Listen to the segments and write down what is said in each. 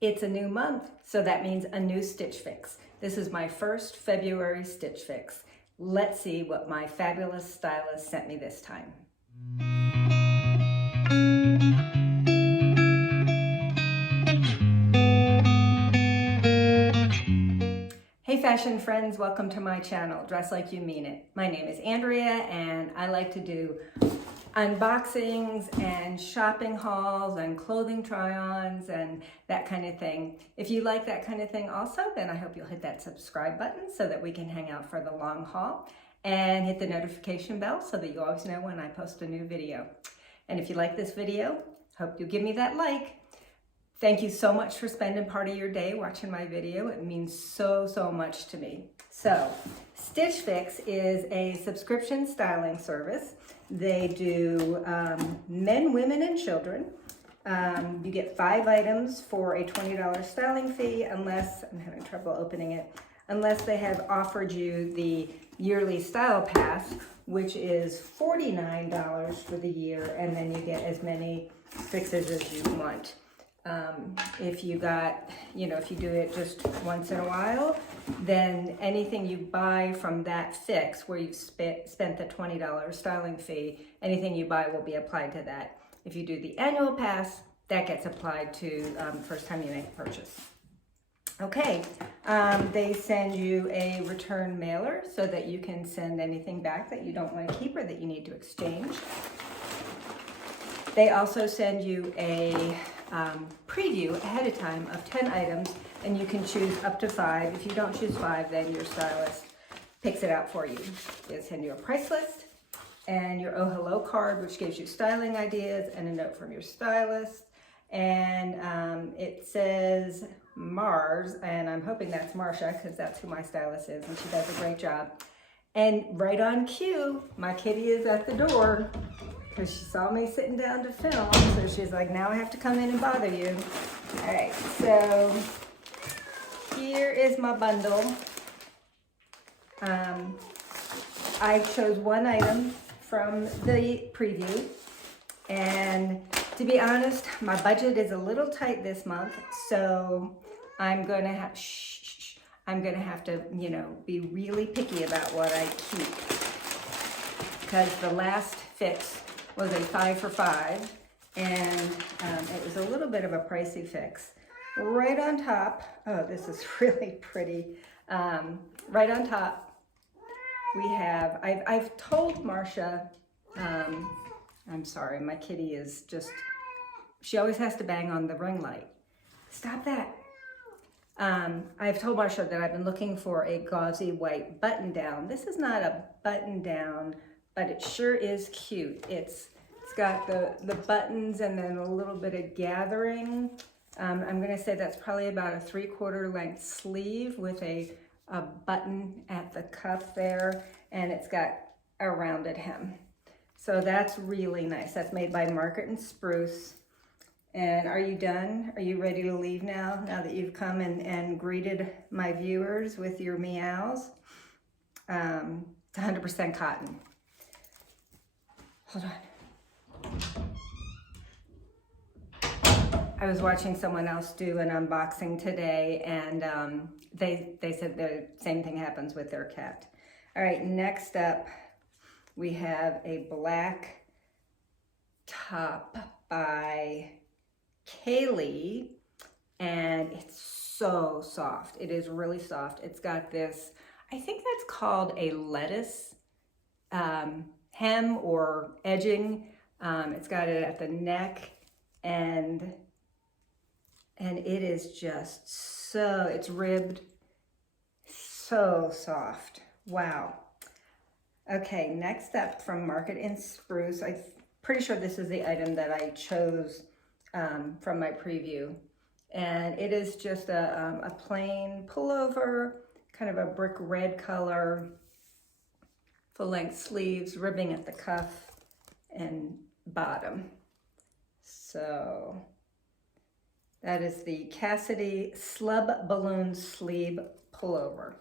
It's a new month, so that means a new Stitch Fix. This is my first February Stitch Fix. Let's see what my fabulous stylist sent me this time. Hey fashion friends, welcome to my channel, Dress Like You Mean It. My name is Andrea and I like to do unboxings and shopping hauls and clothing try-ons and that kind of thing. If you like that kind of thing also, then I hope you'll hit that subscribe button so that we can hang out for the long haul, and hit the notification bell so that you always know when I post a new video. And if you like this video, hope you'll give me that like. Thank you so much for spending part of your day watching my video. It means so much to me. So, Stitch Fix is a subscription styling service. They do men, women, and children. You get 5 items for a $20 styling fee, unless, I'm having trouble opening it, unless they have offered you the yearly style pass, which is $49 for the year, and then you get as many fixes as you want. If you got, if you do it just once in a while, then anything you buy from that fix where you've spent the $20 styling fee, anything you buy will be applied to that. If you do the annual pass, that gets applied to the first time you make a purchase. Okay, they send you a return mailer so that you can send anything back that you don't want to keep or that you need to exchange. They also send you a preview ahead of time of 10 items, and you can choose up to 5. If you don't choose 5, then your stylist picks it out for you. They send you a price list and your Oh Hello card, which gives you styling ideas and a note from your stylist. And it says Mars, and I'm hoping that's Marsha because that's who my stylist is, and she does a great job. And right on cue, my kitty is at the door, because she saw me sitting down to film, so she's like, now I have to come in and bother you. All right, so here is my bundle. I chose 1 item from the preview, and to be honest, my budget is a little tight this month, so I'm gonna have to, be really picky about what I keep, because the last fix was a 5 for $5, and it was a little bit of a pricey fix. Right on top, oh, this is really pretty. Right on top, we have, I've told Marsha, I'm sorry, my kitty is just, she always has to bang on the ring light. Stop that. I've told Marsha that I've been looking for a gauzy white button down. This is not a button down, but it sure is cute. It's got the buttons and then a little bit of gathering. I'm gonna say that's probably about a 3/4 length sleeve with a button at the cuff there, and it's got a rounded hem. So that's really nice. That's made by Market and Spruce. And are you done? Are you ready to leave now that you've come and greeted my viewers with your meows? It's 100% cotton. Hold on. I was watching someone else do an unboxing today, and they said the same thing happens with their cat. All right, next up, we have a black top by KAILEIGH, and it's so soft. It is really soft. It's got this, I think that's called a lettuce hem or edging. It's got it at the neck, and it is just so, it's ribbed, so soft. Wow. Okay, next up from Market and Spruce, I'm pretty sure this is the item that I chose from my preview, and it is just a plain pullover, kind of a brick red color, full-length sleeves, ribbing at the cuff and bottom. So that is the Cassidy Slub Balloon Sleeve Pullover.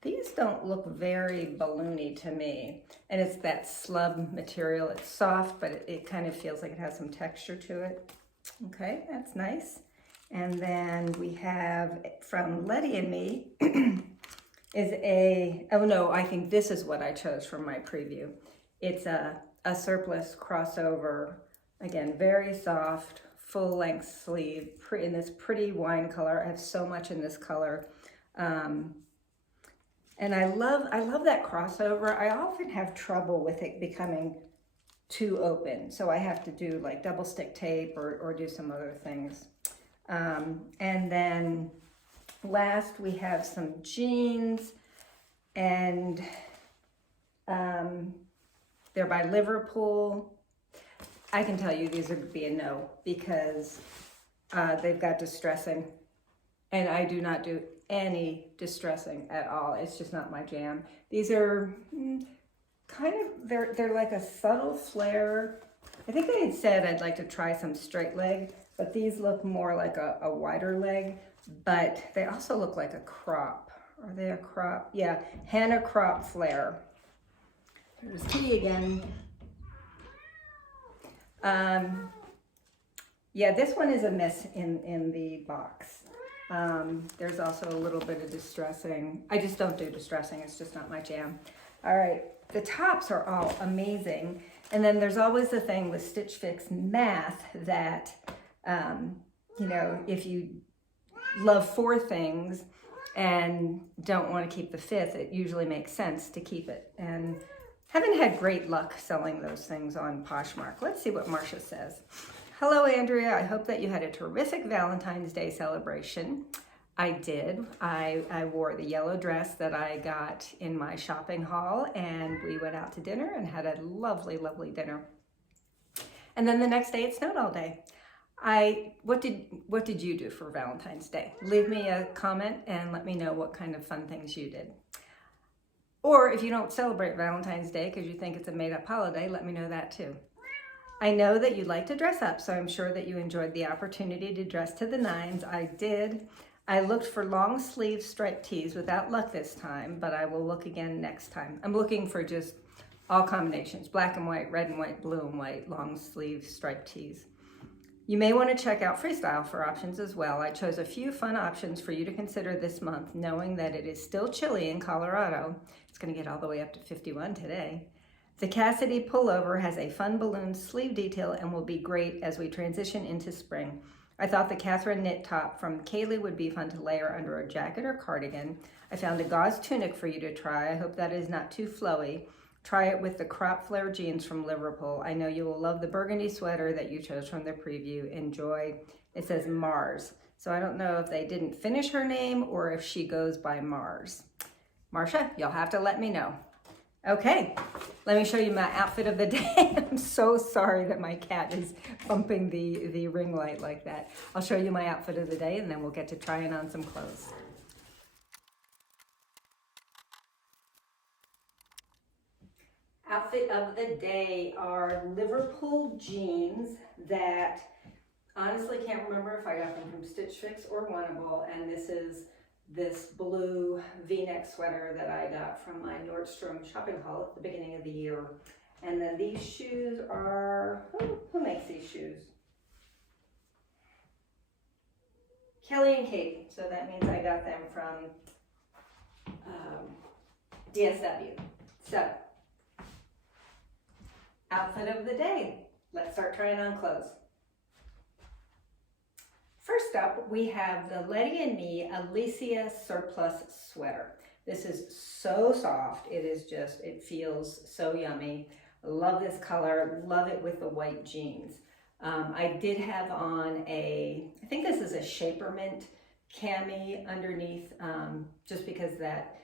These don't look very balloony to me, and it's that slub material. It's soft, but it kind of feels like it has some texture to it. Okay, that's nice. And then we have from Letty and Me is oh no, I think this is what I chose from my preview. It's a Surplice crossover, again, very soft, full length sleeve in this pretty wine color. I have so much in this color. And I love that crossover. I often have trouble with it becoming too open. So I have to do like double stick tape or do some other things. And then last we have some jeans, and they're by Liverpool. I can tell you these would be a no because they've got distressing, and I do not do any distressing at all. It's just not my jam. These are kind of, they're like a subtle flare. I think they had said I'd like to try some straight leg, but these look more like a wider leg, but they also look like a crop. Are they a crop? Yeah, Hannah crop flare. There's Kitty again. Yeah, this one is a miss in the box. There's also a little bit of distressing. I just don't do distressing. It's just not my jam. All right, the tops are all amazing. And then there's always the thing with Stitch Fix math that, you know, if you love 4 things and don't want to keep the 5th, it usually makes sense to keep it. And haven't had great luck selling those things on Poshmark. Let's see what Marcia says. Hello, Andrea. I hope that you had a terrific Valentine's Day celebration. I did. I wore the yellow dress that I got in my shopping haul, and we went out to dinner and had a lovely, lovely dinner. And then the next day it snowed all day. What did you do for Valentine's Day? Leave me a comment and let me know what kind of fun things you did. Or if you don't celebrate Valentine's Day because you think it's a made-up holiday, let me know that too. I know that you like to dress up, so I'm sure that you enjoyed the opportunity to dress to the nines. I did. I looked for long sleeve striped tees without luck this time, but I will look again next time. I'm looking for just all combinations, black and white, red and white, blue and white, long sleeve striped tees. You may want to check out Freestyle for options as well. I chose a few fun options for you to consider this month, knowing that it is still chilly in Colorado. It's going to get all the way up to 51 today. The Cassidy Pullover has a fun balloon sleeve detail and will be great as we transition into spring. I thought the Katherine knit top from KAILEIGH would be fun to layer under a jacket or cardigan. I found a gauze tunic for you to try. I hope that is not too flowy. Try it with the crop flare jeans from Liverpool. I know you will love the burgundy sweater that you chose from the preview. Enjoy. It says Mars. So I don't know if they didn't finish her name or if she goes by Mars. Marcia, you'll have to let me know. Okay, let me show you my outfit of the day. I'm so sorry that my cat is bumping the ring light like that. I'll show you my outfit of the day and then we'll get to trying on some clothes. Outfit of the day are Liverpool jeans that honestly can't remember if I got them from Stitch Fix or Wannable, and this is this blue V-neck sweater that I got from my Nordstrom shopping haul at the beginning of the year. And then these shoes are, who makes these shoes? Kelly and Katie. So that means I got them from DSW. So, outfit of the day. Let's start trying on clothes. First up, we have the Letty and Me Alesia Surplus sweater. This is so soft. It is just, it feels so yummy. I love this color. Love it with the white jeans. I did have on I think this is a Shaper Mint cami underneath, just because that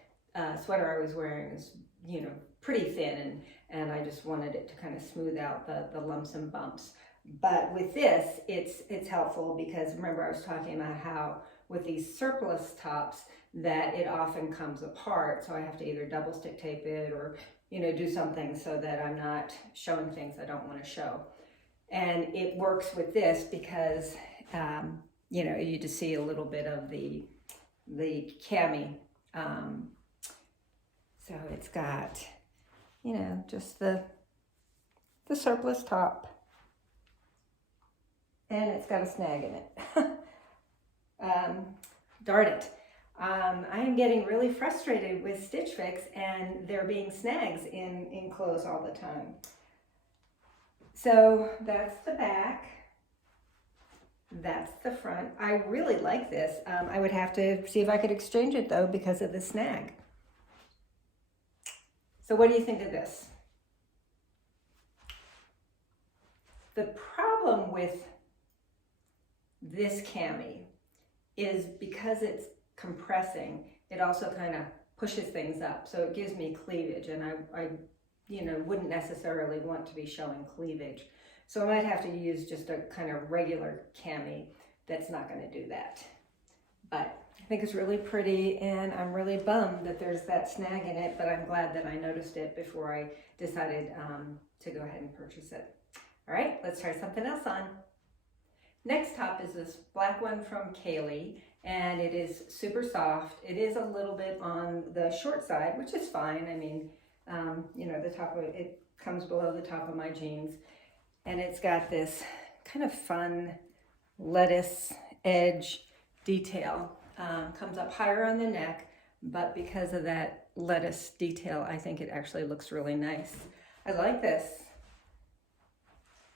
sweater I was wearing is, you know, pretty thin, and I just wanted it to kind of smooth out the lumps and bumps. But with this, it's helpful because remember I was talking about how with these surplus tops that it often comes apart, so I have to either double stick tape it or, you know, do something so that I'm not showing things I don't want to show. And it works with this because, you know, you just see a little bit of the cami. So it's got, you know, just the surplus top. And it's got a snag in it. darn it. I am getting really frustrated with Stitch Fix and there being snags in clothes all the time. So that's the back. That's the front. I really like this. I would have to see if I could exchange it though because of the snag. So what do you think of this? The problem with this cami is because it's compressing, it also kind of pushes things up. So it gives me cleavage, and I wouldn't necessarily want to be showing cleavage. So I might have to use just a kind of regular cami that's not going to do that. But I think it's really pretty, and I'm really bummed that there's that snag in it, but I'm glad that I noticed it before I decided to go ahead and purchase it. All right, let's try something else on. Next top is this black one from KAILEIGH, and it is super soft. It is a little bit on the short side, which is fine. I mean, the top of it comes below the top of my jeans, and it's got this kind of fun lettuce edge detail. Comes up higher on the neck, but because of that lettuce detail, I think it actually looks really nice. I like this.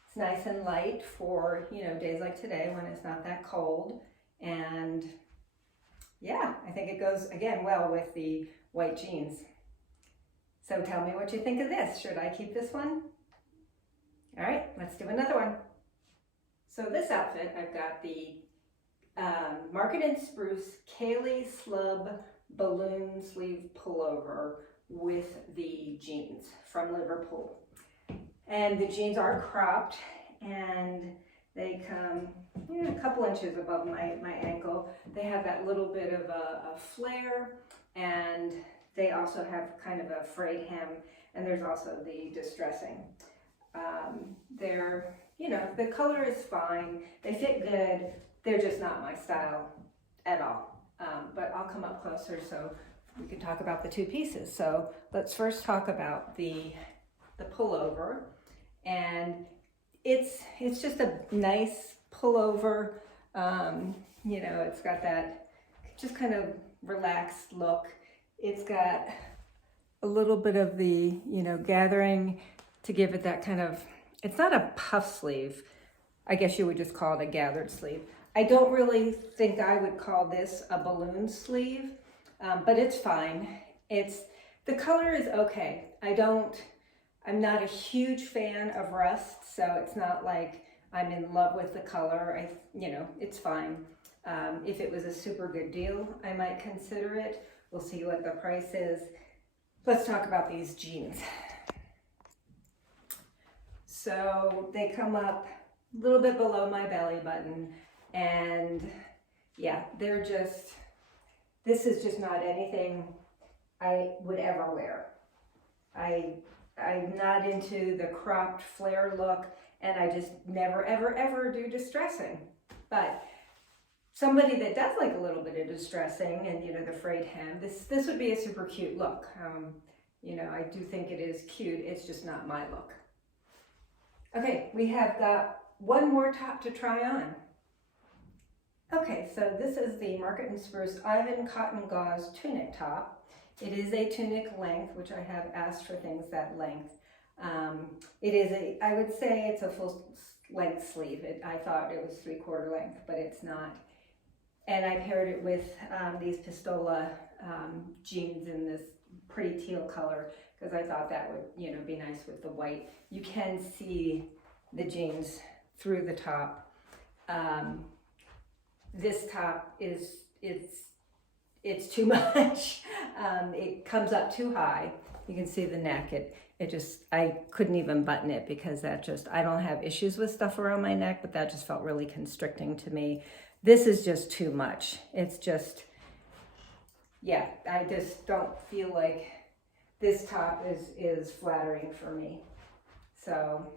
It's nice and light for, days like today when it's not that cold. And yeah, I think it goes, again, well with the white jeans. So tell me what you think of this. Should I keep this one? All right, let's do another one. So this outfit, I've got the Market & Spruce KAILEIGH Slub balloon sleeve pullover with the jeans from Liverpool. And the jeans are cropped, and they come a couple inches above my ankle. They have that little bit of a flare, and they also have kind of a frayed hem, and there's also the distressing. The color is fine. They fit good. They're just not my style at all. But I'll come up closer so we can talk about the two pieces. So let's first talk about the pullover. And it's just a nice pullover. It's got that just kind of relaxed look. It's got a little bit of the, gathering to give it that kind of, it's not a puff sleeve. I guess you would just call it a gathered sleeve. I don't really think I would call this a balloon sleeve, but it's fine. The color is okay. I'm not a huge fan of rust, so it's not like I'm in love with the color. It's fine. If it was a super good deal, I might consider it. We'll see what the price is. Let's talk about these jeans. So they come up a little bit below my belly button, and yeah, this is just not anything I would ever wear. I'm not into the cropped flare look, and I just never, ever, ever do distressing. But somebody that does like a little bit of distressing and, the frayed hem, this would be a super cute look. I do think it is cute. It's just not my look. Okay, we have got one more top to try on. Okay, so this is the Market & Spruce Ivan Cotton Gauze Tunic top. It is a tunic length, which I have asked for things that length. I would say it's a full length sleeve. I thought it was 3/4 length, but it's not. And I paired it with these Pistola jeans in this pretty teal color, because I thought that would, be nice with the white. You can see the jeans through the top. This top it's too much. It comes up too high. You can see the neck. I couldn't even button it because I don't have issues with stuff around my neck, but that just felt really constricting to me. This is just too much. It's just, yeah, I just don't feel like this top is flattering for me. So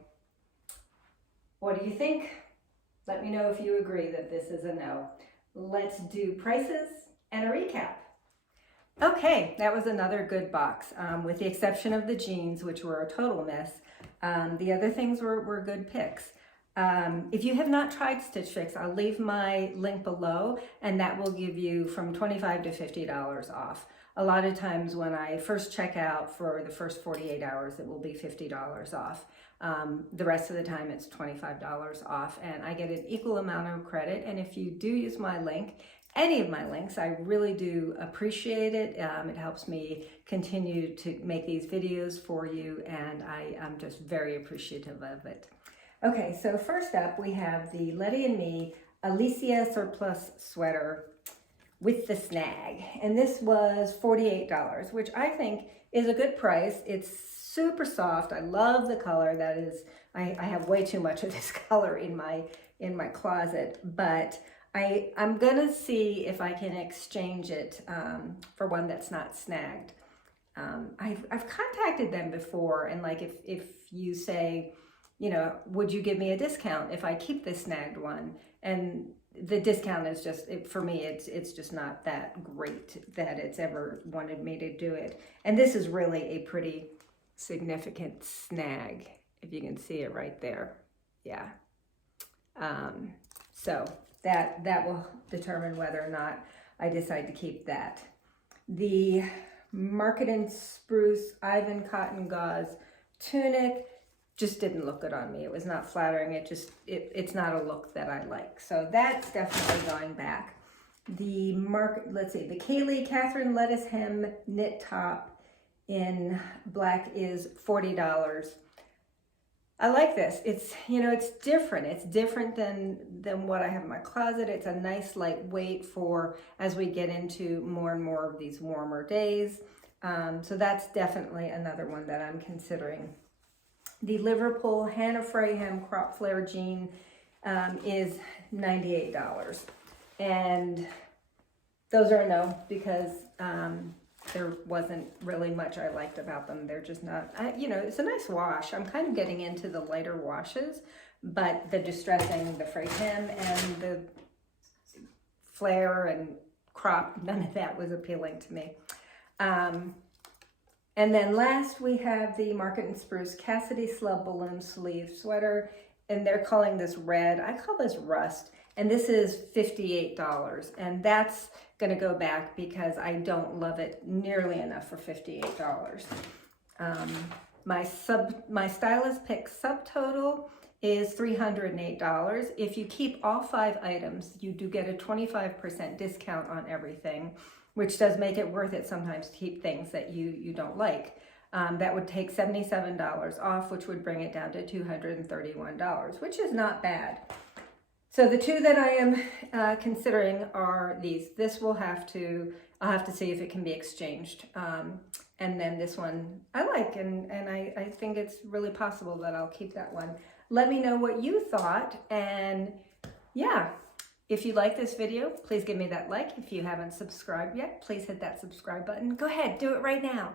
what do you think? Let me know if you agree that this is a no. Let's do prices and a recap. Okay, that was another good box, with the exception of the jeans, which were a total mess. The other things were good picks. If you have not tried Stitch Fix, I'll leave my link below, and that will give you from $25 to $50 off. A lot of times when I first check out for the first 48 hours, it will be $50 off. The rest of the time it's $25 off, and I get an equal amount of credit. And if you do use my link, any of my links, I really do appreciate it. It helps me continue to make these videos for you, and I'm just very appreciative of it. Okay, so first up we have the Letty and Me Alesia Surplice sweater with the snag, and this was $48, which I think is a good price. It's super soft. I love the color. That is, I have way too much of this color in my closet, but I'm gonna see if I can exchange it for one that's not snagged. I've contacted them before, and like if you say, you know, would you give me a discount if I keep this snagged one? And the discount is just, for me, it's just not that great that it's ever wanted me to do it. And this is really a pretty significant snag, if you can see it right there. Yeah. So that will determine whether or not I decide to keep that. The Market & Spruce Ivan Cotton Gauze Tunic just didn't look good on me. It was not flattering. It's not a look that I like. So that's definitely going back. The the KAILEIGH Katherine lettuce hem knit top in black is $40. I like this. It's, you know, it's different. It's different than what I have in my closet. It's a nice lightweight for as we get into more and more of these warmer days. So that's definitely another one that I'm considering. The Liverpool Hannah Fray hem crop flare jean is $98. And those are a no, because there wasn't really much I liked about them. They're just not, you know, it's a nice wash. I'm kind of getting into the lighter washes, but the distressing, the Fray hem and the flare and crop, none of that was appealing to me. And then last we have the Market & Spruce Cassidy Slub balloon sleeve sweater, and they're calling this red. I call this rust, and this is $58, and that's gonna go back because I don't love it nearly enough for $58. My Stylist pick subtotal is $308. If you keep all 5 items, you do get a 25% discount on everything, which does make it worth it sometimes to keep things that you don't like. That would take $77 off, which would bring it down to $231, which is not bad. So the two that I am considering are these. This I'll have to see if it can be exchanged. And then this one I like, and I think it's really possible that I'll keep that one. Let me know what you thought, and yeah. If you like this video, please give me that like. If you haven't subscribed yet, please hit that subscribe button. Go ahead, do it right now.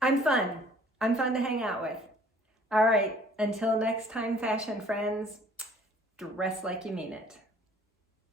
I'm fun. I'm fun to hang out with. All right, until next time, fashion friends, dress like you mean it.